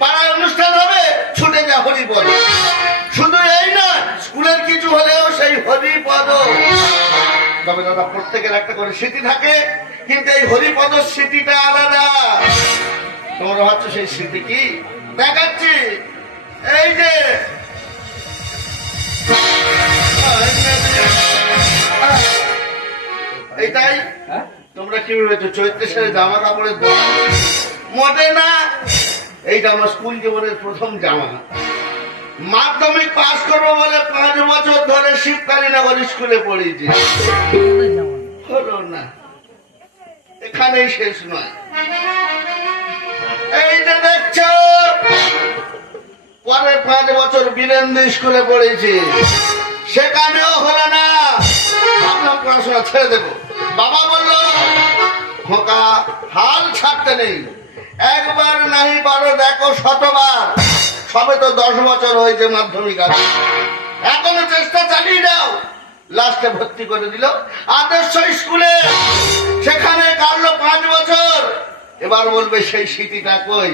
পাড়ায় অনুষ্ঠান হবে, ছুটে যা হরিপদ। শুধু এই না, স্কুলের কিছু হলেও সেই হরিপদ। তবে দাদা, প্রত্যেকের একটা করে স্মৃতি থাকে, কিন্তু এই হরিপদ স্মৃতিটা আলাদা। তোমরা ভাবছো সেই স্মৃতি কি? দেখাচ্ছি। এই যে এইটাই তোমরা কি ভেবেছো চৈত্রের সাথে জামা কাপড়ের দোকান? মোটে না, এইটা আমার স্কুল জীবনের প্রথম জামা। মাধ্যমিক পাস করবো বলে 5 বছর ধরে শিবকালীনগর স্কুলে পড়েছি, হলো না। এখানেই শেষ নয়। এইটা দেখছো, পরে 5 বছর বীরেন্দ্র স্কুলে পড়েছি, সেখানেও হলো না। ভাবলাম পড়াশোনা ছেড়ে দেবো। বাবা বলল, খোকা হাল ছাড়তে নেই, একবার নাহি পারো দেখো শতবার। সবে তো 10 বছর হয়েছে মাধ্যমিক আছে, এখনো চেষ্টা চালিয়ে যাও। লাস্টে ভর্তি করে দিল আদর্শ স্কুলে, সেখানে কাটলো 5 বছর। এবার বলবে সেই স্মৃতিটা কই?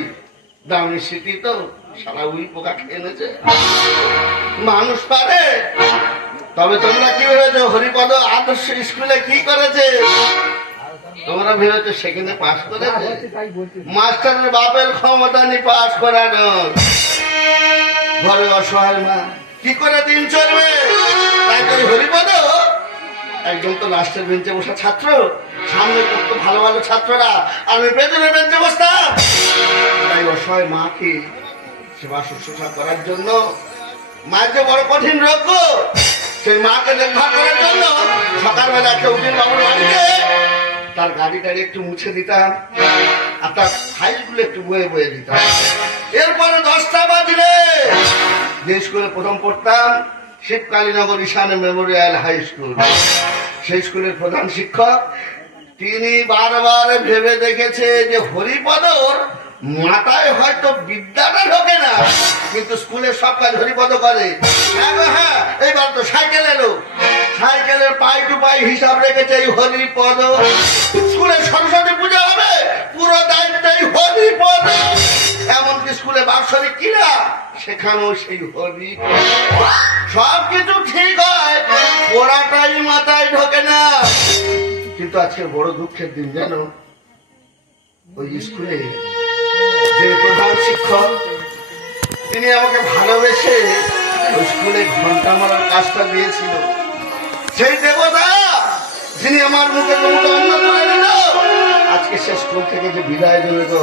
দামি স্মৃতি তো সারা উই পোকা খেয়ে এনেছে, মানুষ পারে। তবে তোমরা কি ভেবেছো হরিপদ আদর্শ স্কুলে কি করেছে? তোমরা ভেবেছো সেখানে পাস করেছে? মাস্টারের বাপের ক্ষমতা নেই পাস করানোর। ঘরে অসহায় মা, কি করে দিন চলবে? তাই তো হরিপদ একজন তো লাস্টের বেঞ্চে বসা ছাত্র, সামনে পড়তো ভালো ভালো ছাত্ররা, আমি পেছনে বেঞ্চে বসতাম। তাই অসহায় মাকে সেবা শুশ্রূষা করার জন্য, মায়ের যে বড় কঠিন রোগ, সেই মাকে দেখভাল করার জন্য সকালবেলা একটা উকিল বাবুর বাড়িতে তার গাড়ি টাড়ি একটু মুছে দিতাম, আর তার ফাইলগুলো একটু বয়ে বয়ে দিতাম। এরপরে 10টা বাজলে যে স্কুলে প্রথম পড়তাম, শিবকালীনগর ঈশান মেমোরিয়াল হাই স্কুল, সেই স্কুলের প্রধান শিক্ষক, তিনি বারবার ভেবে দেখেছে যে হরিপদর মাথায় হয়তো বিদ্যাটা ঢোকে না, কিন্তু স্কুলের সব কাজ হরিপদ করে। হ্যাঁ, এইবার তো সাইকেল এলো, সাইকেলের পাই টু পাই হিসাব রেখেছে এই হরিপদ। স্কুলে সরস্বতী পূজা হবে, পুরো দায়িত্বই হরিপদ। এমনকি স্কুলে বাৎসরিক ক্রীড়া, সেখানেও সেই হরিপদ। সবকিছু ঠিক হয়, পড়াটাই মাথায় ঢোকে না। কিন্তু আজকে বড় দুঃখের দিন, জানো, ওই স্কুলে যে প্রধান শিক্ষক, তিনি আমাকে ভালোবেসে ওই স্কুলে ঘন্টা মারার কাজটা দিয়েছিল, সেই দেবতা যিনি আমার মুখে অন্ন তুলে দিল, আজকে সে স্কুল থেকে যে বিদায় দিল, তো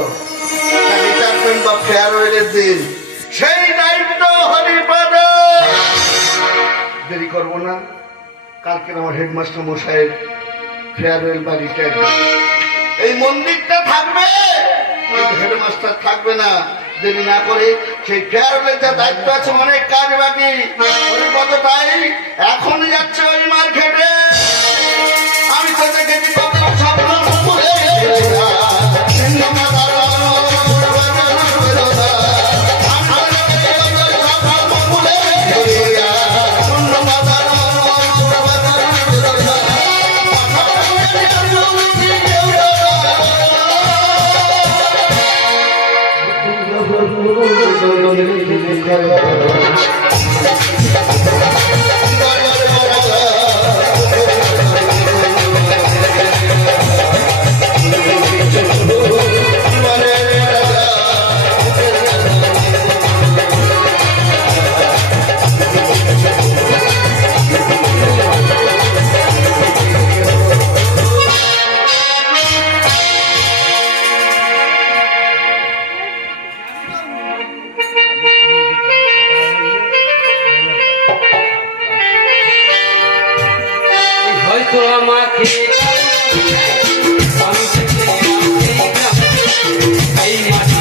রিটায়ারমেন্ট বা ফেয়ারওয়েলের দিন, সেই দায়িত্ব হরিপদ। দেরি করবো না, কালকে আমার হেডমাস্টার মশাইয়ের ফেয়ারওয়েল বা রিটায়ারমেন্ট। এই মন্দিরটা থাকবে, হেডমাস্টার থাকবে না। দেরি না করে সেই ফেয়ারওয়েলের যা দায়িত্ব আছে, অনেক কাজ বাকি। হরিপদ তাই এখন যাচ্ছে ওই মার্কেটে। আমি তো দেখেছি হয়তো আমাকে এই মাটি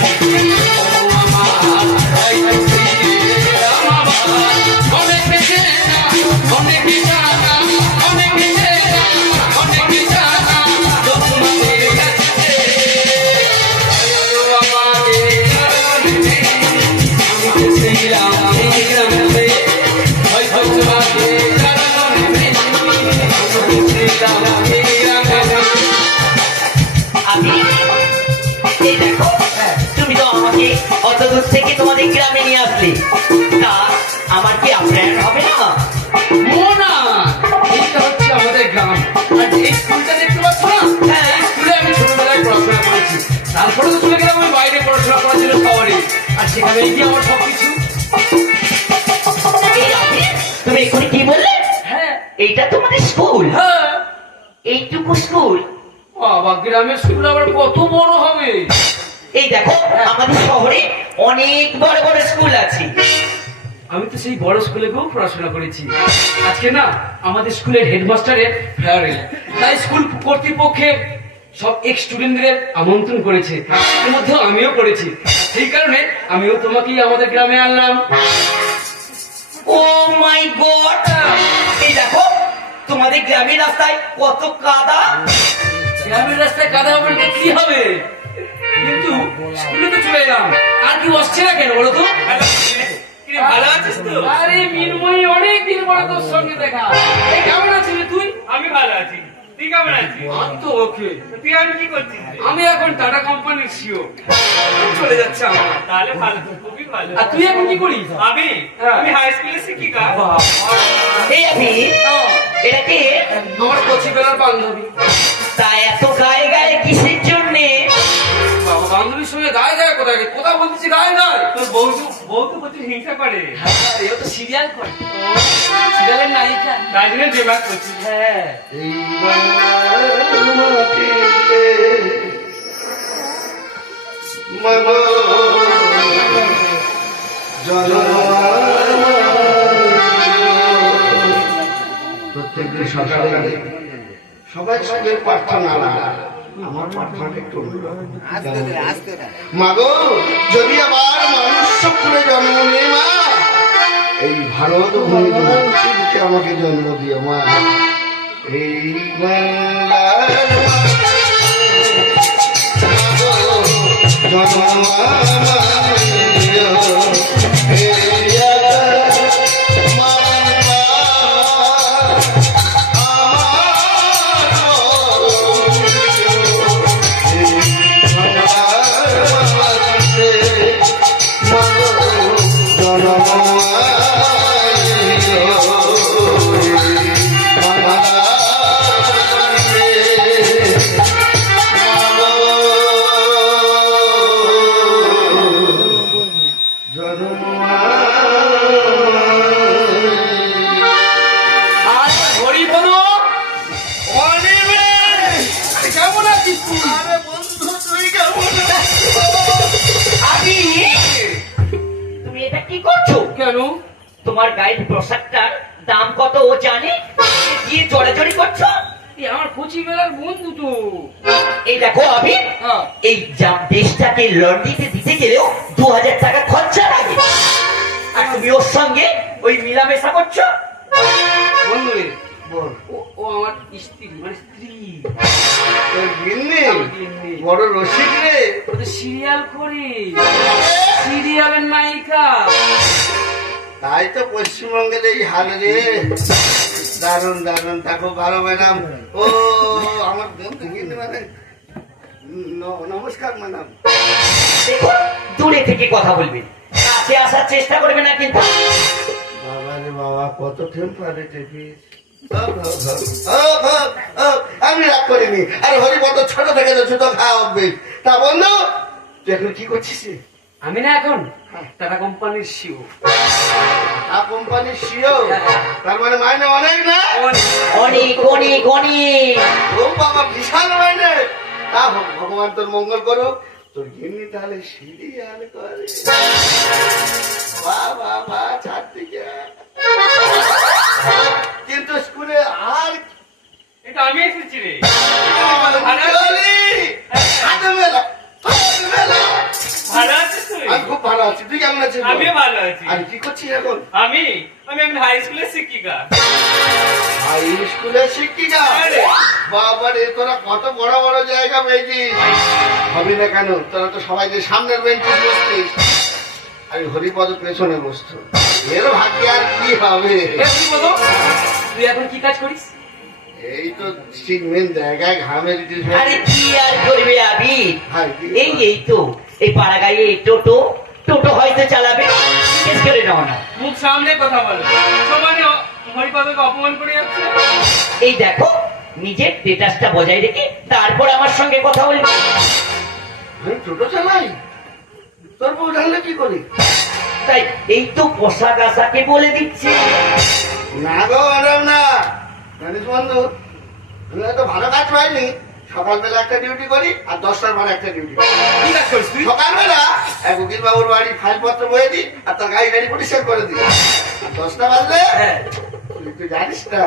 তুমি তো আমাকে অত দূর থেকে তোমাদের গ্রামে নিয়ে আসলে, তা আমার কি আপনার হবে না? মোনা, এইটা হচ্ছে আমাদের গ্রাম। আর এই স্কুলটা দেখতে পাচ্ছ না? হ্যাঁ, এই স্কুলে আমি ছোটবেলায় পড়াশোনা করেছি। তারপরে তো চলে গেলাম আমি বাইরে পড়াশোনা করা ছিল শহরে, আর সেখানে গিয়ে আমার সবকিছু। তুমি এক্ষুনি কি বললে? হ্যাঁ, এইটা তোমাদের স্কুল? হ্যাঁ। এইটুকু স্কুল? বাবা, গ্রামের স্কুল আবার কত বড় হবে। এই দেখো, আমাদের শহরে অনেক বড় বড় স্কুল আছে। আমি তো সেই বড় স্কুলে গিয়েও পড়াশোনা করেছি। আজকে না আমাদের স্কুলের হেডমাস্টারের ফেয়ারওয়েল, তাই স্কুল কর্তৃপক্ষে সব এক্স স্টুডেন্টদের আমন্ত্রণ করেছে, এর মধ্যে আমিও করেছি। সেই কারণে আমিও তোমাকেই আমাদের গ্রামে আনলাম। ও মাই গড! এই দেখো, তোমাদের গ্রামের রাস্তায় কত কাদা। গ্রামের রাস্তায় কাদা বলতে কি হবে, কিন্তু স্কুলে তো চলে এলাম। আর কি আসছে না কেন বলো তো? ভালো আছিস তো? আরে মিনময়ী, অনেকদিন পরে তোর সঙ্গে দেখা। এই কেমন আছিস তুই? আমি ভালো আছি, তুই কেমন আছিস? আমি তো ওকে। তুই আমি কি করছিস? আমি এখন টাটা কোম্পানির সিও, চলে যাচ্ছে আমার। তাহলে ভালো, খুবই ভালো। আর তুই এখন কি করিস? আমি আমি হাই স্কুলের শিক্ষিকা। এই আমি, এটা কে? আমার কচি বেলার বান্ধবী। তা এত গায়ে গায়ে কিসের জন্যে? বাবা, বান্ধবীর সঙ্গে গায়ে গায়ে কোথায় কথা বলতেছি, গায়ে গায়ে। তোর বউ তো প্রচুর হিংসা করে, এও তো সিরিয়াল করে, সিরিয়ালের নায়িকা। তাই জন্য ডিমান্ড করছিস। হ্যাঁ, এই বাংলার মাটিতে মাগো প্রত্যেকদিন সকালে সবাই স্কুলের প্রার্থনা না, আমার প্রার্থনাটা একটু মাগো, যদি আবার মানুষ করে জন্ম নেই মা, এই ভারত ভূমিতে আমাকে জন্ম দিও মা। এই বাংলার তোমার গায়ের পোশাকটার দাম কত ও জানে? গিয়ে জড়াজড়ি করছো? আমার কচি বেলার বন্ধু তো। এই দেখো আমি, এই দেশটাকে লন্ড্রিতে দিতে গেলেও 2000 টাকা খরচা লাগে, আর তুমি ওর সঙ্গে ওই মিলামেশা করছো। বন্ধু রে, ও আমার স্ত্রী, মানে স্ত্রী। বড় রসিক রে, ওদের সিরিয়াল করে, সিরিয়ালের নায়িকা। তাই তো পশ্চিমবঙ্গের এই হাল রে। দারুন দারুন, থাকো ভালো ম্যাডাম। ও আমার মানে নমস্কার ম্যাডাম। দেখো, দূরে থেকে কথা বলবে, কাছে আসার চেষ্টা করবে না কিন্তু। বাবা রে বাবা, কত টেম্পারেচার। আমি রাগ করিনি, আর হরিপদ ছোট থেকে তো ছোট খাওয়া অভ্যেস। তা বন্ধু, তুই এখন কি করছিস? আমি না এখন টাটা কোম্পানির সিও। কোম্পানির সিও? তার মানে মাইনে অনেক না? অনেক অনেক অনেক। ও বাবা, বিশাল মাইনে। তা হোক, ভগবান তোর মঙ্গল করো। তোর গিন্নি তাহলে সিরিয়াল করে? বাবা চারদিকে। কিন্তু স্কুলে আর ভালো আছি, তুই কেমন আছিস? আমিও ভালো আছি। আর কি করছিস এখন? আমি আমি এখন হাই স্কুলের শিক্ষিকা। হাই স্কুলের শিক্ষিকা? আরে। বাবারে, তোরা কত বড় বড় জায়গা পেয়েছিস। হবে না কেন, তোরা তো সবাই যে সামনের বেঞ্চে বসতিস, আমি হরিপদ পেছনে বসতো। এর ভাগ্যে আর কি হবে। এ, হরিপদ, তুই এখন কি কাজ করিস? এই তো সিগমেন্ট জায়গায় ঘামে দিতে। আরে কি আর করবে আবির, হ্যাঁ, কি? এই তো এই পাড়া গাড়ি টোটো টোটো হয়তো চালাবে, জিজ্ঞেস করে নাও না। মুখ সামনে কথা বলো, সমানে হরিপদকে অপমান করে যাচ্ছে। এই দেখো, নিজের স্ট্যাটাসটা বজায় রেখে তারপর আমার সঙ্গে কথা বলবে। আমি টোটো চালাই, তোর বউ জানলে কি করি? তাই এই তো পোশাক আশাকে বলে দিচ্ছে। না গো ম্যাডাম, না জানিস বন্ধু, আমি হয়তো ভালো কাজ পাইনি। সকালবেলা একটা ডিউটি করি আর 10টার পর একটা ডিউটি করি। কি কাজ করিস তুই? সকালবেলা এক উকিল বাবুর বাড়ির ফাইলপত্র বয়ে দিই আর তার গাড়ি পরিষ্কার করে দিই। আর 10টা বাজলে তুই জানিস না,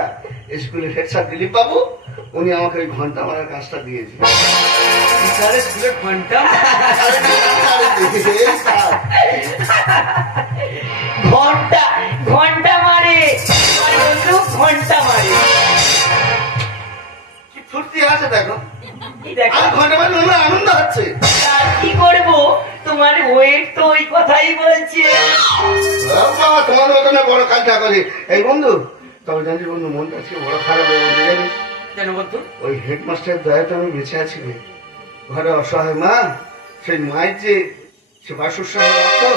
স্কুলের হেড স্যার দিলীপ বাবু, উনি আমাকে ওই ঘন্টা মারার কাজটা দিয়েছে। স্যারের স্কুলের ঘন্টা? ঘন্টা ঘন্টা মারে আমার বন্ধু, ঘন্টা মারে। কি ফুর্তি আছে দেখো, এই দেখো, আর ঘন্টা মারলে আমার আনন্দ হচ্ছে। আর কি করবো, তোমার ওয়েট তো ওই কথাই বলছে। বাবা, তোমার মতনে বড় কাজটা করি। এই বন্ধু, তবে জানিস বন্ধু, মনটা আজকে বড় খারাপ হয়ে বলতে জানিস, কেন বলতো? ওই হেডমাস্টার দয়াতে আমি বেঁচে আছি রে। ঘরে অসহায় মা, সেই মায়ের যে সেবা শুশ্রূষা করতো,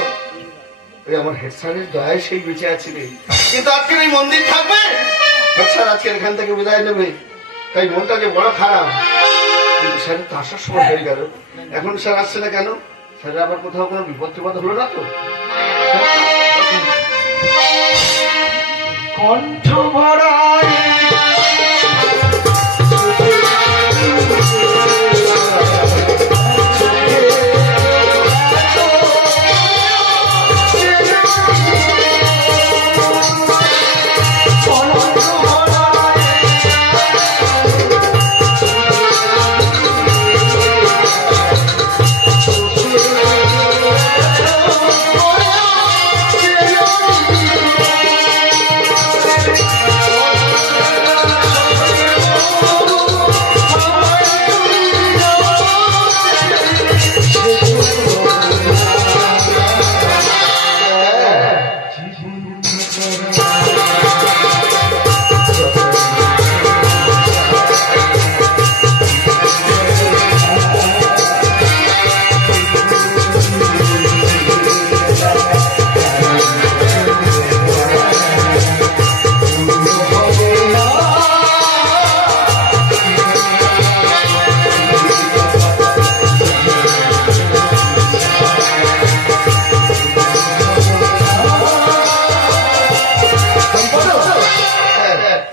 ওই আমার হেড স্যারের দয়ায় সেই বেঁচে আছি রে। কিন্তু আজকের এই মন্দির থাকবে, হেড স্যার আজকে এখান থেকে বিদায় নেবে, তাই মনটা যে বড় খারাপ। কিন্তু স্যারের তো আসার সময় হয়ে গেল, এখন স্যার আসছে না কেন? স্যারের আবার কোথাও কোনো বিপদ টিপদ হলো না তো? কণ্ঠ ভরায়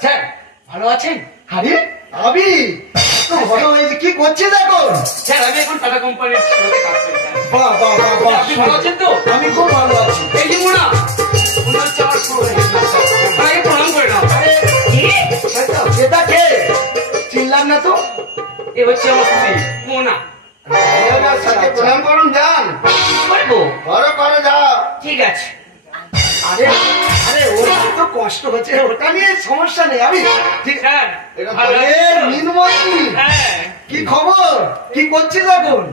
স্যার, ভালো আছেন? আরে আবি, তো ভালো হয়েছে, কি করছিস এখন? স্যার, আমি এখন টাটা কোম্পানির সাথে কাজ করি, স্যার। বাহ বাহ বাহ বাহ, আপনি ভালো আছেন তো? আমি খুব ভালো আছি। এই যে মোনা, উনি হচ্ছে আমার পুরো হেডমাস্টার। আপনাকে প্রণাম করে নাও। কি? এটা কে? চিনলাম না তো। এ হচ্ছে আমার স্ত্রী মোনা। স্যারকে প্রণাম করুন, যান। করবো, ঘরে করে যাও। ঠিক আছে। আরে আরে, ওর তো কষ্ট হচ্ছে, ওটা নিয়ে সমস্যা নেই। আমি ঠিক। স্যার, এটা ভালো এ, আছেন তো? মিনময়ী, হ্যাঁ। কি খবর? কি করছিস এখন?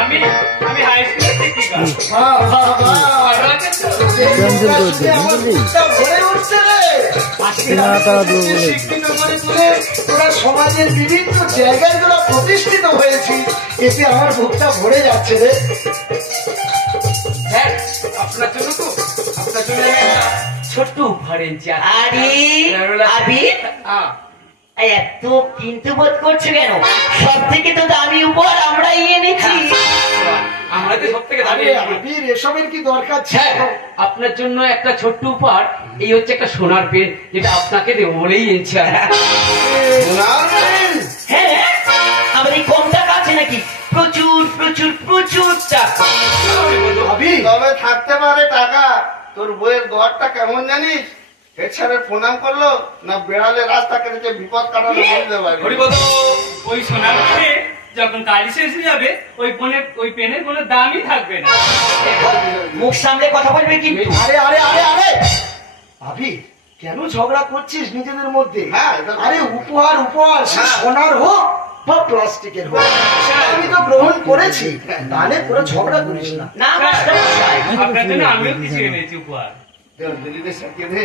আমি আমি হাই স্কুলের শিক্ষিকা। বাহ বাহ বাহ, ভালো আছেন তো? আমার বুকটা ভরে উঠছে রে। আজকে আমি তোদেরকে শিক্ষিত করে তুলে তোরা সমাজের বিভিন্ন জায়গায় তোরা প্রতিষ্ঠিত হয়েছি, এতে আমার বুকটা ভরে যাচ্ছে রে। স্যার, আপনার জন্য তো, আপনার জন্য আমি একটা ছোট্ট উপহার এনেছি। আরে আবির, এত কিন্তু বোধ করছো কেন? সব থেকে তো দামি উপহার আমরাই এনেছি। আমরা তো সব থেকে দামি। আরে আবির, এসবের কি দরকার স্যার, ছিল? আপনার জন্য একটা ছোট্ট উপহার, এই হচ্ছে একটা সোনার পেন, যেটা আপনাকে দেবো বলেই এনেছি। হ্যাঁ, আমার এই কম টাকা আছে নাকি? প্রচুর প্রচুর প্রচুর টাকা। আবির, তবে থাকতে পারে টাকা। তোর বইয়ের দরটা কেমন জানিস? হেড স্যারের প্রণাম করলো না বেড়ালে রাস্তা কেটেছে, বিপদ কাটালো বলতে পারি। হরিপদ, ওই সোনার পরে যখন কালি শেষ হয়ে যাবে ওই পেনের কোনো দামই থাকবে না। মুখ সামলে কথা বলবে কিন্তু। আরে আরে আরে আরে ভাবি কেন ঝগড়া করছিস নিজেদের মধ্যে? হ্যাঁ, এটা- আরে উপহার উপহার সে হ্যাঁ। সোনার হোক বা প্লাস্টিকের হোক সেটা আমি তো গ্রহণ করেছি, তাহলে পুরো ঝগড়া করিস না। না মাস্টার মশাই, আপনার জন্য আমিও কিছু এনেছি উপহার। দিদিদের সাথে দে।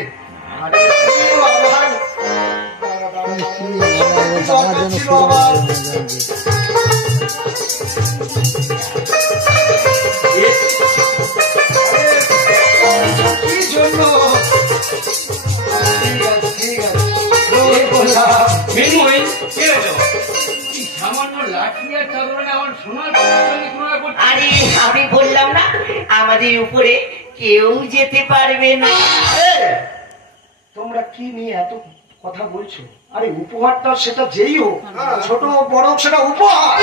আরে কি আবার? দরকার ছিল আবার। কি জন্য? ঠিক আছে ঠিক আছে রোজ বললাম। মেনুই কি হলো? এই সামান্য লাঠি আর চাদরে আমার সোনার সঙ্গে তুলনা করছে। আরে আমি বললাম না আমাদের উপরে কেউ যেতে পারবে না। তোমরা কি নিয়ে এত কথা বলছো? আরে উপহারটা সেটা যেই হোক, ছোট হোক বড় হোক, সেটা উপহার।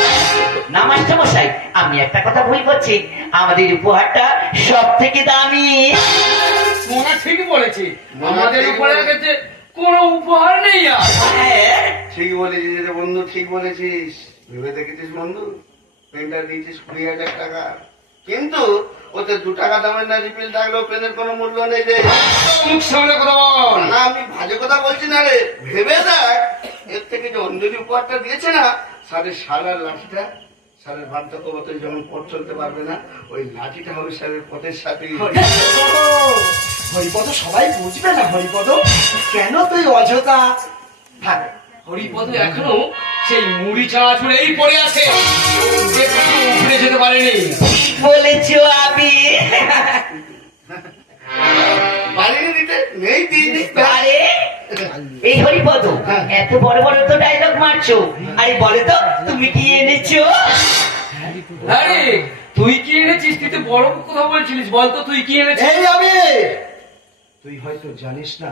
না মাস্টার মশাই, আমি একটা কথা ভুল করছি, আমাদের উপহারটা সব থেকে দামি। মোনা ঠিকই বলেছে, আমাদের উপরে কাছে কোনো উপহার নেই আর। হ্যাঁ, ঠিক বলেছিস রে বন্ধু, ঠিক বলেছিস। ভেবে দেখেছিস বন্ধু, পেনটা দিয়েছিস 20,000 টাকা, কিন্তু ওতে 2 টাকা দামের না রিফিল থাকলেও পেনের কোনো মূল্য নেই রে। মুখ সামনে কথা বল। না আমি বাজে কথা বলছি না রে, ভেবে দেখ এর থেকে যে অঞ্জলি উপহারটা দিয়েছে না, স্যারের সারার লাঠিটা, স্যারের বার্ধক্য যখন পথ চলতে পারবে না, ওই লাঠিটা হবে স্যারের পথের সাথে। হরিপদ সবাই বুঝবে না হরিপদ, কেন তুই অযথা থাক। হরিপদ এখনো সেই মুড়ি চানাচুরেই পড়ে আছে, যে কখনো উপরে যেতে পারেনি। ঠিক বলেছো আমি। বাড়িয়ে দিতে নেই দিইনি। আরে এই হরিপদ, এত বড় বড় তো ডায়লগ মারছো, আরে বলে তো তুমি কি এনেছো? আরে তুই কি এনেছিস? তুই তো বড় কথা বলছিলিস, বলতো তুই কি এনেছিস? এই আমি, তুই হয়তো জানিস না,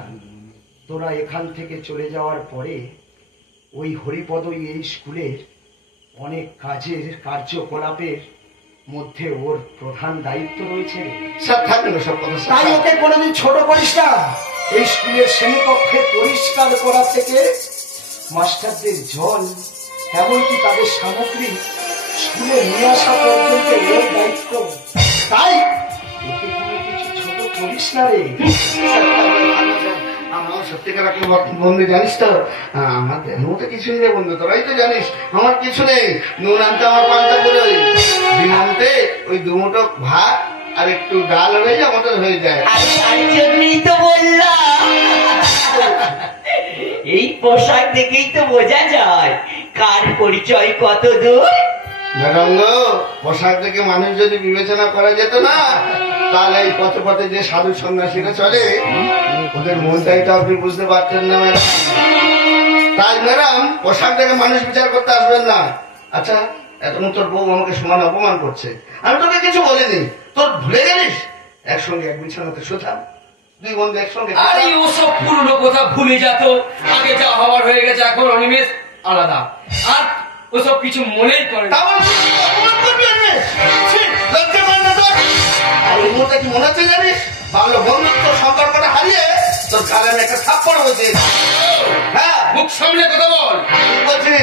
তোরা এখান থেকে চলে যাওয়ার পরে ওই হরিপদই এই স্কুলের অনেক কাজের কার্যকলাপের মধ্যে ওর প্রধান দায়িত্ব রয়েছে। সব থাকবে না, সব কথা তাই ওকে কোনোদিন ছোট করিস না। এই স্কুলের শ্রেণীকক্ষে পরিষ্কার করা থেকে মাস্টারদের জল, এমনকি তাদের সামগ্রী স্কুলে নিয়ে আসা পর্যন্ত ওর দায়িত্ব। তাই ওকে কোনো কিছু ছোট করিস না রে। আমার সত্যিকার একটা বন্ধু, জানিস তো আমার দেহের মতো কিছু নেই রে বন্ধু, তোরাই তো জানিস আমার কিছু নেই। নুন আনতে আমার পান্তা করে দিন আনতে ওই 2 মুঠো ভাত আর একটু ডাল হয়ে যায়, আমাদের হয়ে যায়। আমি তার জন্যই তো বললাম, এই পোশাক দেখেই তো বোঝা যায় কার পরিচয় কত দূর। ম্যাডাম গো, পোশাক দেখে মানুষ যদি বিবেচনা করা যেত না, তাহলে এই পথে পথে যে সাধু সন্ন্যাসীরা চলে ওদের মনটাই তো আপনি বুঝতে পারছেন না ম্যাডাম। তাই ম্যাডাম পোশাক দেখে মানুষ বিচার করতে আসবেন না। আচ্ছা এখন তোর বউ আমাকে সমান অপমান করছে, আমি তোকে কিছু বলিনি, তোর ভুলে গেলিস একসঙ্গে এক বিছানাতে শুতাম, 2 বন্ধু একসঙ্গে আরে ওসব পুরনো কথা ভুলে যেত, আগে যা হওয়ার হয়ে গেছে, এখন অনিমেষ আলাদা, আর ওসব কিছু মনেই করে না। তারপর তুই অপমান করবি অনিমেষ? ছি, লজ্জা করে না তোর? আর এই মুহূর্তে কি মনে হচ্ছে জানিস, ভালো বন্ধুত্ব সম্পর্কটা হারিয়ে তোর গালে আমি একটা থাপ্পড় বলছি। হ্যাঁ মুখ সামনে কথা বল। ঠিক বলছি,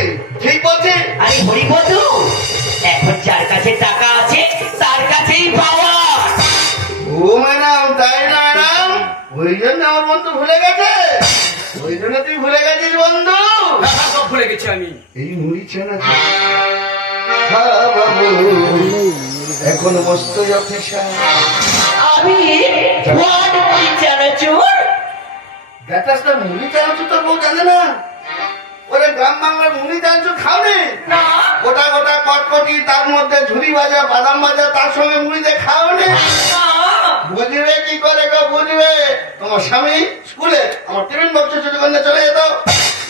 ঠিক বলছি। আরে হরিপদ, এখন যার কাছে টাকা আছে তার কাছেই পাওয়া। ও ম্যাডাম, তাই না ম্যাডাম? ওই জন্য আমার বন্ধু ভুলে গেছে, ওই জন্য তুই ভুলে গেছিস বন্ধু। হ্যাঁ, সব ভুলে গেছি আমি। এই মুড়ি ছানা হ্যাঁ বাবু, এখন বসতো অফিসা। আমি ওয়ান চানাচুর। ব্যাটাসটা মুড়ি চানাচুর তোর বউ জানে না? ওরে গ্রাম বাংলার মুড়ি চানাচুর খাওনি? না, গোটা গোটা কটকটি, তার মধ্যে ঝুরি ভাজা, বাদাম ভাজা, তার সঙ্গে মুড়ি দিয়ে খাওনি? বুঝবে কি করে গো, বুঝবে? তোমার স্বামী স্কুলে আমার টিফিন বক্স চুরি করলে চলে যেত,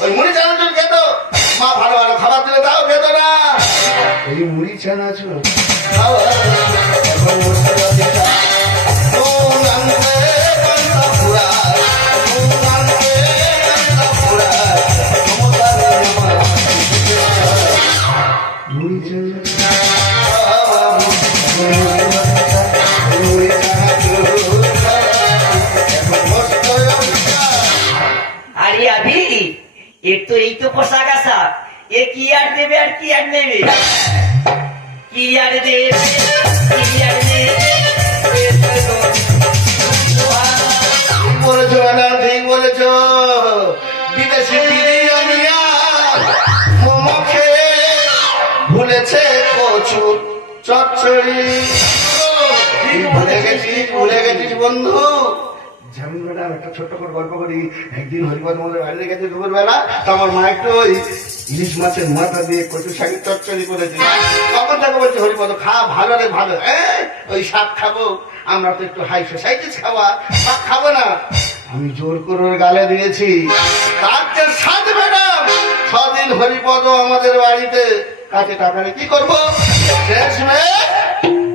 ওই মুড়ি চানাচুর খেত, মা ভালো ভালো খাবার দিলে তাও খেত না। এই মুড়ি চানাচুর খাওয়া এখন বসে আছে তা। নুন আনতে পান্তা ফুরায়, নুন আনতে পান্তা ফুরায়, ক্ষমতা নেই আমার। মুড়ি চানাচুর খাওয়া, মুড়ি চানাচুর খাওয়া, এখন বসে আছে তা। আরে আবি, এর তো এই তো পোশাক আশাক, এ কি আর দেবে আর কি আর নেবে? কি আর দেবে কি আর নেবে? বলেছো ম্যাডাম, ঠিক বলেছো। বিদেশি বিরিয়ানি মোমো খেয়ে ভুলেছে কচুর চচ্চড়ি। ভুলে গেছিস বন্ধু। জানি ম্যাডাম, একটা ছোট্ট করে গল্প করি। একদিন হরিপদ মন্দির বাইরে গেছে দুপুরবেলা, তো আমার মা একটু ওই ইলিশ মাছের মাথা দিয়ে কচু শাকের চচ্চড়ি করেছে। তখন তাকে বলছে, হরিপদ খা, ভালো রে ভালো। ওই শাক খাবো, আমরা তো একটু হাই সোসাইটিস খাওয়া, শাক খাবো না। আমি জোর করে ওর গালে দিয়েছি। তার যে সাথ ম্যাডাম, 6 দিন হরিপদ আমাদের বাড়িতে কাছে টাকা নিয়ে কি করবো? শেষমেশ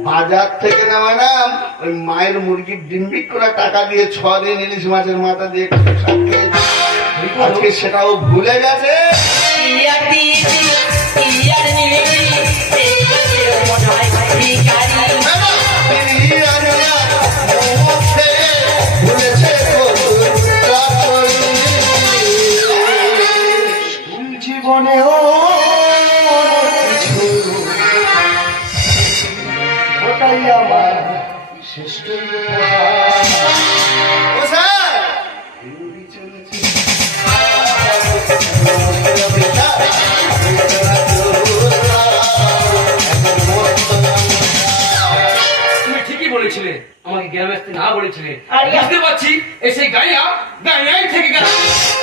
বাজার থেকে না ম্যাডাম, ওই মায়ের মুরগির ডিম্বিক করে টাকা দিয়ে 6 দিন ইলিশ মাছের মাথা দিয়ে আজকে সেটাও ভুলে গেছে। জীবনেও কিছু ওটাই আমার শ্রেষ্ঠ ও স্যার, তুমি ঠিকই বলেছিলে, আমাকে গ্রামে আসতে না বলেছিলে। আরে, বুঝতে পারছি এসে গাইয়াই থেকে গেল।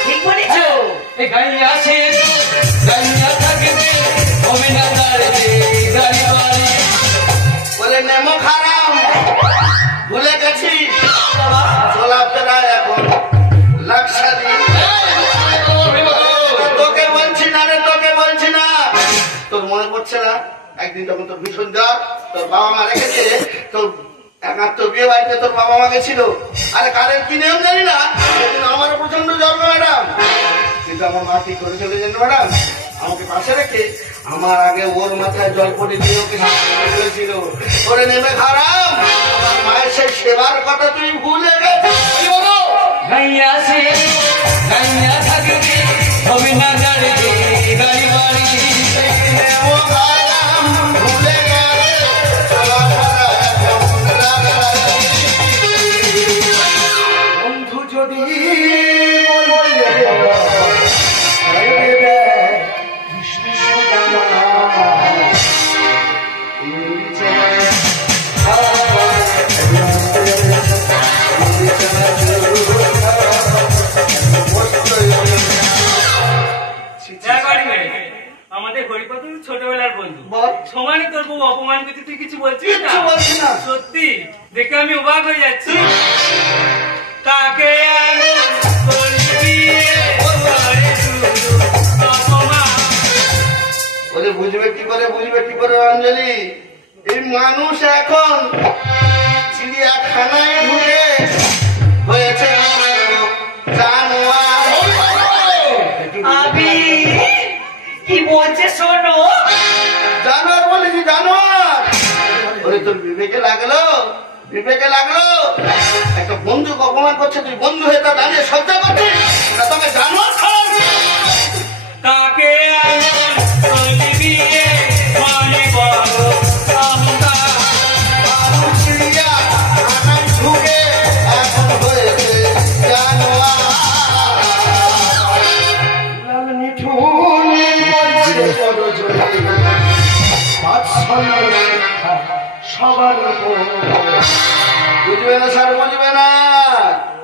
ঠিক বলেছো। এই গাইয়া আসে, গাইয়া থাকবে, হবে না দাঁড়াবে গাড়ি বাড়ি। বলে নেমো খারাপ, ভুলে গেছি চলাফেরা এখন লাক্সারি। তোকে বলছি না রে, তোকে বলছি না। তোর মনে পড়ছে না একদিন যখন তোর ভীষণ জ্বর, তোর বাবা মা রেখেছে, তোর তোর বিয়ে বাড়িতে তোর বাবা মা গেছিল। আরে কারের কি নিয়ম জানি না, সেদিন আমারও প্রচন্ড জ্বর ম্যাডাম। কিন্তু আমার মা কি করে চলে যেন ম্যাডাম, আমাকে পাশে রেখে আমার আগে ওর মাথায় জল পড়ে দিয়ে ওকে বলেছিল, ওরে নেমে খারাপ, আমার মায়ের সেই সেবার কথা তুই ভুলে গেছিস। গাইয়া আসে, গাইয়া থাকবে, হবে না দাঁড়াবে গাড়ি বাড়ি। নেমো খারাপ, ভুলে গেছে চলাফেরা এখন লাক্সারি। বন্ধু যদি কৃষ্ণ আমাদের হরিপদ ছোটবেলার বন্ধু। বল। সমানই তোর বউ অপমান করতে তুই কিছু বলছিস না? কিচ্ছু বলছি না। সত্যি দেখে আমি অবাক হয়ে যাচ্ছি। তাকে আমি করবি করে শুধু অপমান। ওরে বুঝবে কি করে অঞ্জলি, এই মানুষ এখন চিড়িয়াখানায় ঢুকে হয়েছে জানোয়ার। আমি কি বলছে শোনো। জানোয়ার বলেছি, জানোয়ার। ওরে তোর বিবেকে লাগলো একটা বন্ধুকে অপমান করছে, তুই বন্ধু হয়ে তা দাঁড়িয়ে সহ্য করছিস না? তোকে জানোয়ার খাওয়াচ্ছি। তাকে আমি করবি মনে বড় অহংকার। মানুষ চিড়িয়াখানায় ঢুকে এখন হয়েছে জানোয়ার। লাল নিঠুর বলছে পদজলি, বাৎসল্য শিক্ষা সবার উপর। বুঝবে না স্যার, বুঝবে না।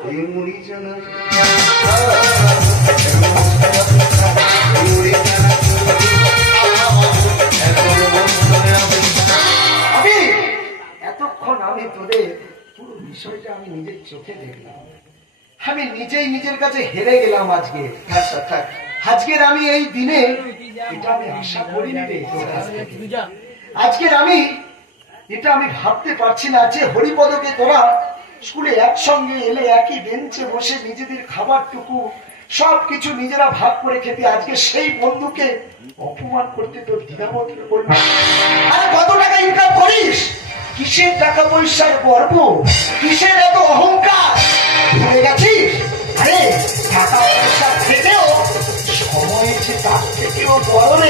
এই মুড়ি জানা আমি এতক্ষণ আমি তোদের পুরো বিষয়টা আমি নিজের চোখে দেখলাম। আমি নিজেই নিজের কাছে হেরে গেলাম আজকে। আজকের আমি এই দিনে এটা আমি আশা করিনি রে তোর কাছ থেকে। আজকের আমি এটা আমি ভাবতে পারছি না যে হরিপদকে তোরা স্কুলে একসঙ্গে এলে একই বেঞ্চে বসে নিজেদের খাবারটুকু সবকিছু নিজেরা ভাগ করে খেতে, আজকে সেই বন্ধুকে অপমান করতে তোর দ্বিধাবোধ করবি। আরে কত টাকা ইনকাম করিস? কিসের টাকা পয়সার গর্ব, কিসের এত অহংকার ভুলে গেছিস? আরে টাকা পয়সা থেকেও সময় যে তার থেকেও বড় রে।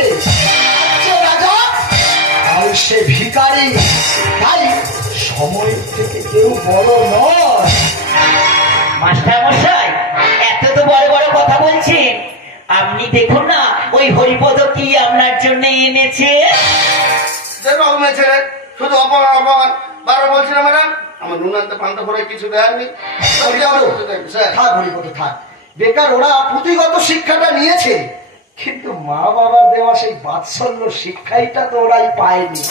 বড় নয়। মাস্টার মশাই, এত তো বড় বড় কথা বলছেন, আপনি দেখুন না ওই হরিপদ কি আপনার জন্য এনেছে। যেরকম ছেলে শুধু অপমান অপমান বারো বলছি না ম্যাডাম, আমার নুনান্তে পান্তা পরে কিছু দেয়নি। থাক হরিপদ থাক, বেকার ওরা পুঁথিগত শিক্ষাটা নিয়েছে, কিন্তু মা বাবার দেওয়া সেই বাৎসল্য শিক্ষাইটা তো ওরাই পায়নি।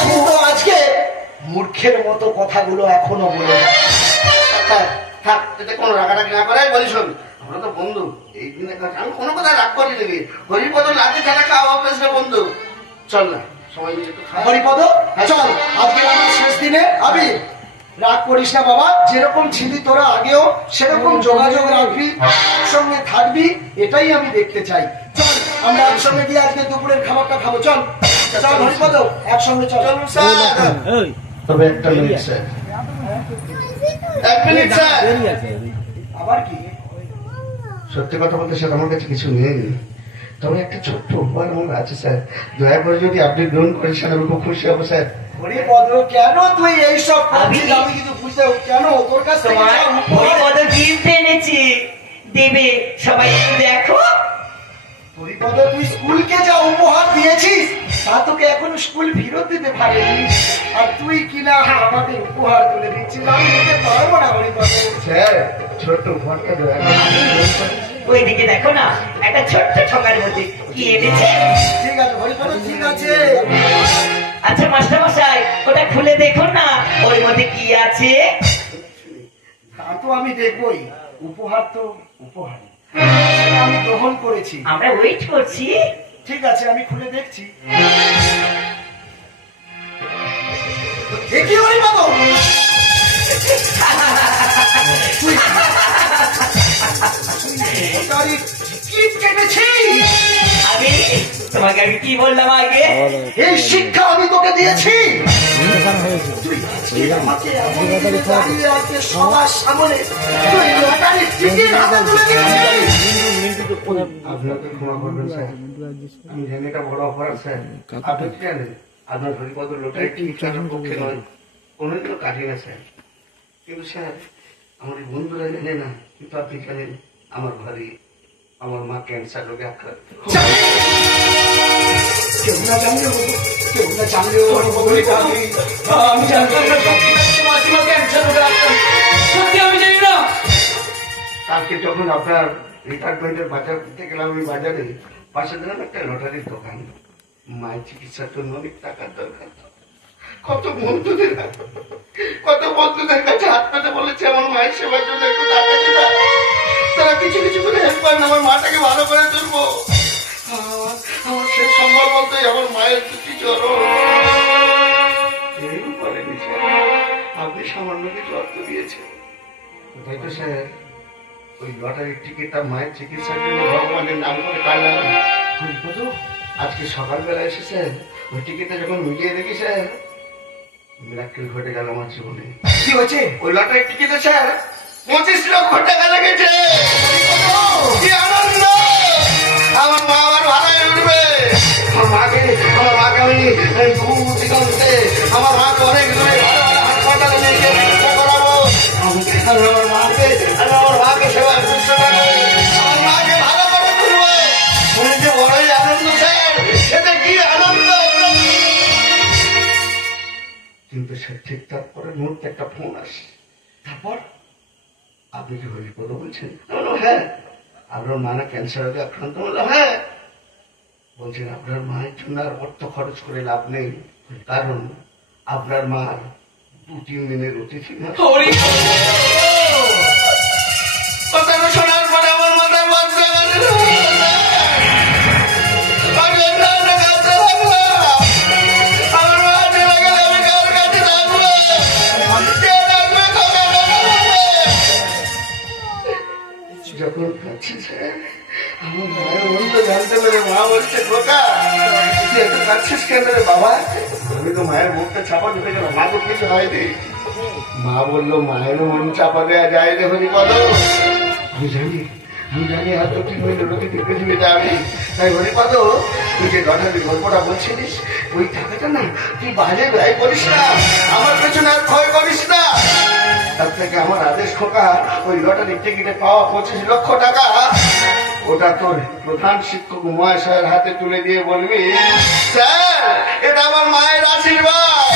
কিন্তু আজকে মূর্খের মতো কথাগুলো এখনো বলে থাক, এতে কোনো রাগারাগি না করে বলি শোন, আমরা তো বন্ধু এই দিনে কাজ, আমি কোনো কথা রাগ করি নাকি, হরিপদ লাঠি ছাড়া খাওয়া পেয়েছে বন্ধু। চল না সবাই মিলে একটু খাই। হরিপদ চল, আজকে আমার শেষ দিনে আবি রাগ করিস না বাবা, যেরকম ছিলি তোরা আগেও সেরকম যোগাযোগ রাখবি, একসঙ্গে থাকবি, এটাই আমি দেখতে চাই। চল আমরা একসঙ্গে গিয়ে আজকে দুপুরের খাবারটা খাবো। চল চল হরিপদ, একসঙ্গে চল। চলুন স্যার, তবে একটা মিনিট স্যার, এক মিনিট স্যার। আবার কি? সত্যি কথা বলতে স্যার আমার কাছে কিছু নেই, তবে একটা ছোট্ট উপহার আমার আছে স্যার, দয়া করে যদি আপনি গ্রহণ করেন স্যার আমি খুব খুশি হবো স্যার। হরিপদ কেন তুই এইসব করছিস? আমি কিছু বুঝতে, কেন তোর কাছ থেকে তোমার যা উপহার- হরিপদ গিফট এনেছি, দেবে সবাই একটু দেখো। হরিপদ তুই স্কুলকে যা উপহার দিয়েছিস তা তোকে এখনো স্কুল ফেরত দিতে পারেনি, আর তুই কিনা আমাকে উপহার তুলে দিচ্ছিস, আমি দিতে পারবো না হরিপদ। স্যার ছোট্ট উপহারটা দয়া করে ওইদিকে দেখো না, একটা ছোট্ট ঠোঙার মধ্যে কি এনেছে। ঠিক আছে হরিপদ, ঠিক আছে। আচ্ছা মাস্টার মশাই, ওটা খুলে দেখুন না ওর মধ্যে কি আছে। তা তো আমি দেখবই, উপহার তো উপহার, সেটা আমি গ্রহণ করেছি। আমরা ওয়েট করছি। ঠিক আছে আমি খুলে দেখছি। দেখি হরিপদ, তুই তারি টিকিট কেটেছিস? আমি তোমাকে আমি কি বললাম আগে? এই শিক্ষা আমি তোকে দিয়েছি। তুই আজকে আমাকে এমন করে দাঁড়িয়ে আজকে সবার সামনে তুই লটারির টিকিট হাতে তুলে দিয়েছিস। আপনাকে ক্ষমা করবেন স্যার, আমি জানি এটা বড় অপরাধ স্যার, আপনি কি জানেন আপনার হরিপদ লোটারি টিকিট কাটার পক্ষে নয়, কোনোদিনও কাটি না স্যার, কিন্তু স্যার আমার এই বন্ধুরা জানে না, কিন্তু আপনি জানেন আমার ঘরে আমার মা ক্যান্সার রোগে আক্রান্ত। কেউ না জানলেও, কেউ না জানলেও আমি জানতাম না মাসিমা ক্যান্সার রোগে আক্রান্ত। সত্যি আমি জানি না। কালকে যখন আপনার রিটায়ারমেন্টের বাজার করতে গেলাম, আমি বাজারে পাশে দিলাম একটা লটারির দোকান, মায়ের চিকিৎসার জন্য অনেক টাকার দরকার, কত বন্ধুদের কাছে হাত পেতে বলেছে আমার মায়ের সেবার জন্য একটু টাকা দিবা, তারা কিছু কিছু করে হেল্প করেন, আমার মাটাকে ভালো করে তুলবো। আমার শেষ সম্বল বলতে আমার মায়ের দুটি চরণ কেউ করেনি স্যার, আপনি সামান্য কিছু অর্থ দিয়েছেন, তাই তো স্যার ওই লটারির টিকিটটা মায়ের চিকিৎসার জন্য ভগবানের নাম করে কাটলাম। আজকে সকালবেলা এসে স্যার ওই টিকিটটা যখন মিলিয়ে দেখি স্যার, মিরাক্কেল ঘটে গেল আমার জীবনে। কি হয়েছে? ওই লটারির টিকিটে স্যার 25 লক্ষ টাকা লেগেছে। কি আনন্দ! আমার মা আবার ভালো হয়ে উঠবে। আমার মাকে আমি দিগন্তে আমার মাকে অনেক দূরে ভালো ভালো হাসপাতালে নিয়ে গিয়ে চিকিৎসা করাবো। আমি আমার মাকে সেবা শুশ্রূষা করবো, আমার মাকে ভালো করে তুলবো। মনে যে বড়ই আনন্দ স্যার, সেটা কি আনন্দ! কিন্তু সে ঠিক তারপরে মুহূর্তে একটা ফোন আসে। তারপর আপনি কি হরিপদ বলছেন? হ্যাঁ। আপনার মা না ক্যান্সার রোগে আক্রান্ত? বললো হ্যাঁ। বলছেন আপনার মায়ের জন্য আর অর্থ খরচ করে লাভ নেই, কারণ আপনার মার 2-3 দিনের অতিথি না। কথাটা শোনার পরে আমার মাথায় বাচ্চা গেল। আমার মা চলে গেলে আমি কার কাছে থাকবো? কে রাখবে? যখন কাছে স্যার আমার মায়ের মন তো জানতে পারে, মা বলছে খোকা তুই এত কাছিস কেন রে বাবা? আমি তো মায়ের মুখটা চাপা দিতে গেলাম, মা তো কিছু হয়নি। মা বললো মায়ের মন চাপা দেওয়া যায় রে হরিপদ। আমি জানি আমি জানি এত 3 মিনিট অতিথি পৃথিবীতে আমি তাই হরিপদ তুই যে লটারির গল্পটা বলছিলিস ওই টাকাটা না তুই বাজে ব্যয় করিস না, আমার পেছনে আর ক্ষয় করিস না। তার থেকে আমার আদেশ খোকা ওই লটারির টিকিটে পাওয়া 25 লক্ষ টাকা ওটা তোর প্রধান শিক্ষক মহাশয়ের হাতে তুলে দিয়ে বলবি, স্যার এটা আমার মায়ের আশীর্বাদ,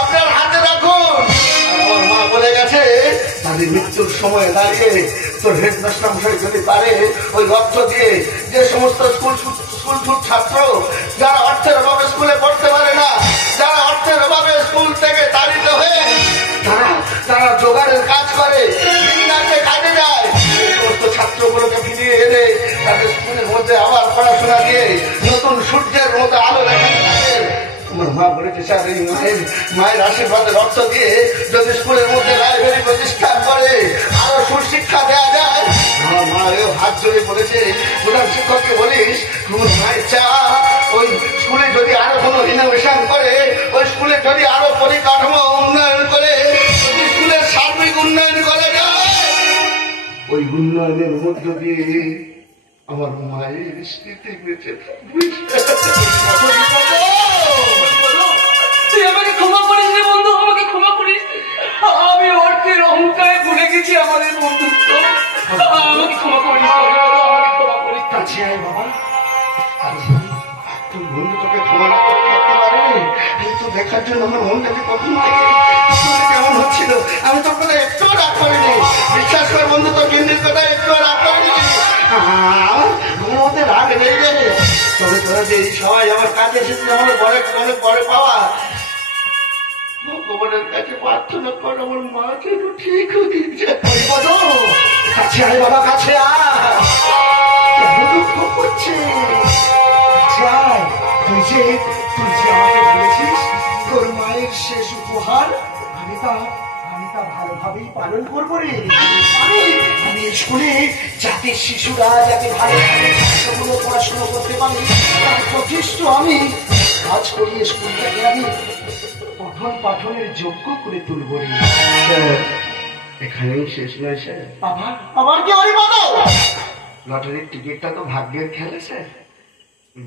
আপনার হাতে রাখুন। আমার মা বলে গেছে তাদের মৃত্যুর সময় দাঁড়িয়ে তোর হেডমাস্টার মশাই যদি পারে ওই অর্থ দিয়ে যে সমস্ত স্কুল ছাত্র যারা অর্থের অভাবে স্কুলে পড়তে পারে না, যারা অর্থের অভাবে স্কুল থেকে তাড়িত হয়ে তারা জোগাড়ের কাজ করে, কাজে যায়, এই সমস্ত ছাত্রগুলোকে ফিরিয়ে এনে তাদের স্কুলের মধ্যে আবার পড়াশোনা দিয়ে নতুন সূর্যের মধ্যে আলো দেখাতে থাকে। আমার মা বলেছে স্যার এই মায়ের আশীর্বাদের অর্থ দিয়ে যদি স্কুলের মধ্যে লাইব্রেরি প্রতিষ্ঠা করে আরো সুশিক্ষা দেওয়া যায়। আমার মা হাত জড়িয়ে বলেছে প্রধান শিক্ষককে বলিস তোমার মায়ের চা ওই স্কুলে যদি আরো কোনো রিনোভেশন করে, ওই স্কুলে যদি আরো পরিকাঠামো উন্নয়ন করে, স্কুলের সার্বিক উন্নয়ন করে যায়, ওই উন্নয়নের মধ্য দিয়ে আমার মায়ের স্মৃতি বেঁচে থাকবে। তুই আমাকে ক্ষমা করিস রে বন্ধু, আমাকে ক্ষমা করিস। আমি অর্থের অহংকারে ভুলে গেছি আমাদের বন্ধুত্ব, আমাকে ক্ষমা করিস, আমাকে ক্ষমা করিস। কাছে আয় বাবা, তুই বন্ধু তোকে ক্ষমা না করে থাকতে পারে কিন্তু দেখার জন্য আমার মনটাকে কখন থেকে কেমন হচ্ছিল। আমি তোর কথা একটু রাগ করিনি, বিশ্বাস কর বন্ধু, তোর গিন্দির কথা একটু রাগ করিনি। আমার মধ্যে রাগ নেই রে, তবে তোরা যে এই সবাই আমার কাছে এসেছে আমার অনেক বড় পাওয়া। ভগবানের কাছে প্রার্থনা কর আমার মাকে একটু ঠিক হয়ে যায়। কাছে আয় বাবা, কাছে আয়, দুঃখ করছে। তুই যে আমাকে বলেছিস তোর মায়ের শেষ উপহার আমি তা ভালোভাবেই পালন করবো রে। আমি স্কুলে যাতে শিশুরা যাতে ভালোভাবে ছাত্রগুলো পড়াশোনা করতে পারে তার যথেষ্ট আমি কাজ করিয়ে স্কুলটাকে আমি পঠন পাঠনের যোগ্য করে তুলব রে। এখানেই শেষ নয় স্যার, আবার কি হরিপদ? লটারির টিকিটটা তো ভাগ্যের খেলে স্যার।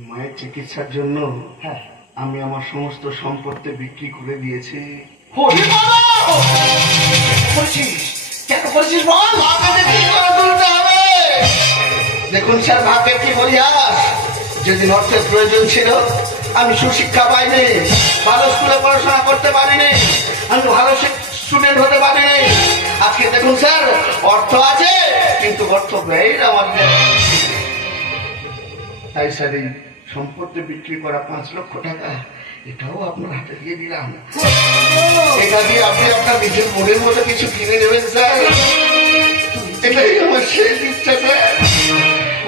মায়ের চিকিৎসার জন্য আমি আমার সমস্ত সম্পত্তি বিক্রি করে দিয়েছি। কেন করেছিস বল? দেখুন স্যার ভাগ্যের কি পরিহাস, যেদিন অর্থের প্রয়োজন ছিল আমি সুশিক্ষা পাইনি, ভালো স্কুলে পড়াশোনা করতে পারিনি, আমি ভালো স্টুডেন্ট হতে পারিনি। আজকে দেখুন স্যার অর্থ আছে কিন্তু অর্থ ব্যয়ের আমার নেই। তাই স্যার এই সম্পত্তি বিক্রি করা 5 লক্ষ টাকা এটাও আপনার হাতে দিয়ে দিলাম। এটা দিয়ে আপনি আপনার নিজের মনের মতো কিছু কিনে নেবেন স্যার, এটাই আমার শেষ ইচ্ছা স্যার।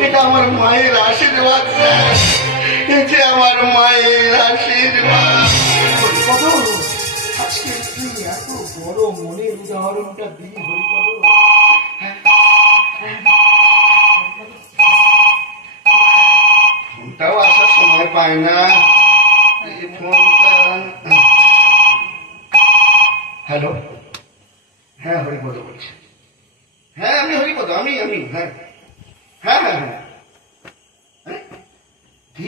এটা আমার মায়ের আশীর্বাদ স্যার, এটা আমার মায়ের আশীর্বাদ। আজকে তুই এত বড় মনের উদাহরণটা দিলি হরিপদ। ফোনটাও আসার সময় পায় না এই ফোনটা। হ্যালো, হ্যাঁ হরিপদ বলছি। হ্যাঁ আমি হরিপদ, আমি হ্যাঁ হ্যাঁ হ্যাঁ হ্যাঁ কি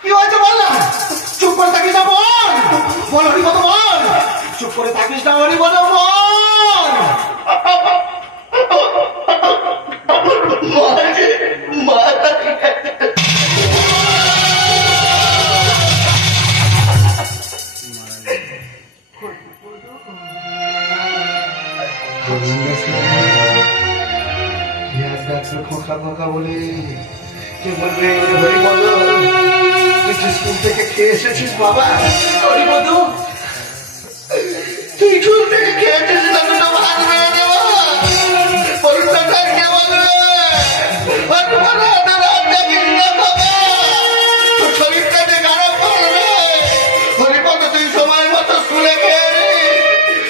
কি হয়েছে বল না, চুপ করে থাকিস না, বল হরিপদ বল, চুপ করে থাকিস না হরিপদ বল। খোকা খোকা বলে কে বলবে হরিপদ তুই স্কুল থেকে খেয়ে এসেছিস বাবা? হরিপদ তুই স্কুল থেকে খেয়ে এসেছিস না, দুটো ভাত মেরে দেবো পরীক্ষাটা কে বলবে? তোর শরীরটা যে খারাপ করবে। হরিপদ তুই সময় মতো স্কুলে খেয়ে নি,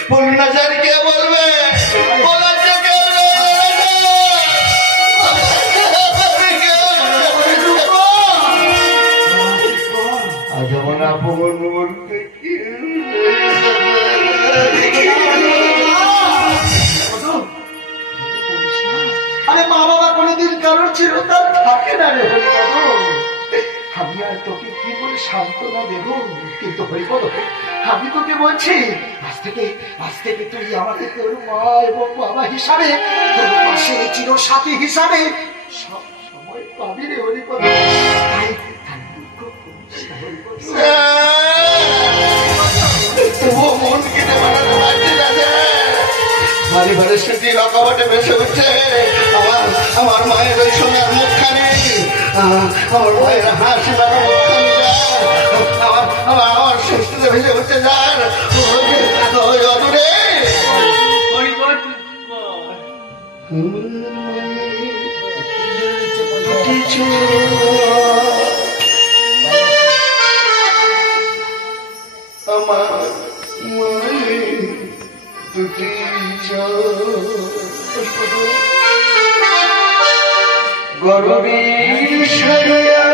পূর্ণা স্যার কে বলবে? বলাচ্ছে কে? আজ আমার আপন বলতে কি তোকে কি বলে সান্ত্বনা দেব? কিন্তু হরিপদ, আমি তোকে বলছি, আজ থেকে তুই আমাকে তোর মা এবং বাবা হিসাবে, তোর পাশে চিরসাথী হিসাবে সব সময় পাবি রে হরিপদ। তাই দুঃখ করিস না হরিপদ। তবুও মন কেটে বানাতে পারছি না যে। বাড়ি বাড়ি স্মৃতি রকাবটে ভেসে উঠছে আমার মায়ের ওই সোনার মুখখানি, আমার মায়ের হাসি বানা মুখখানি, আমার স্মৃতিতে ভেসে উঠছে যার ওই অদূরে আমার মায়ের দুটি গরবী সারিয়া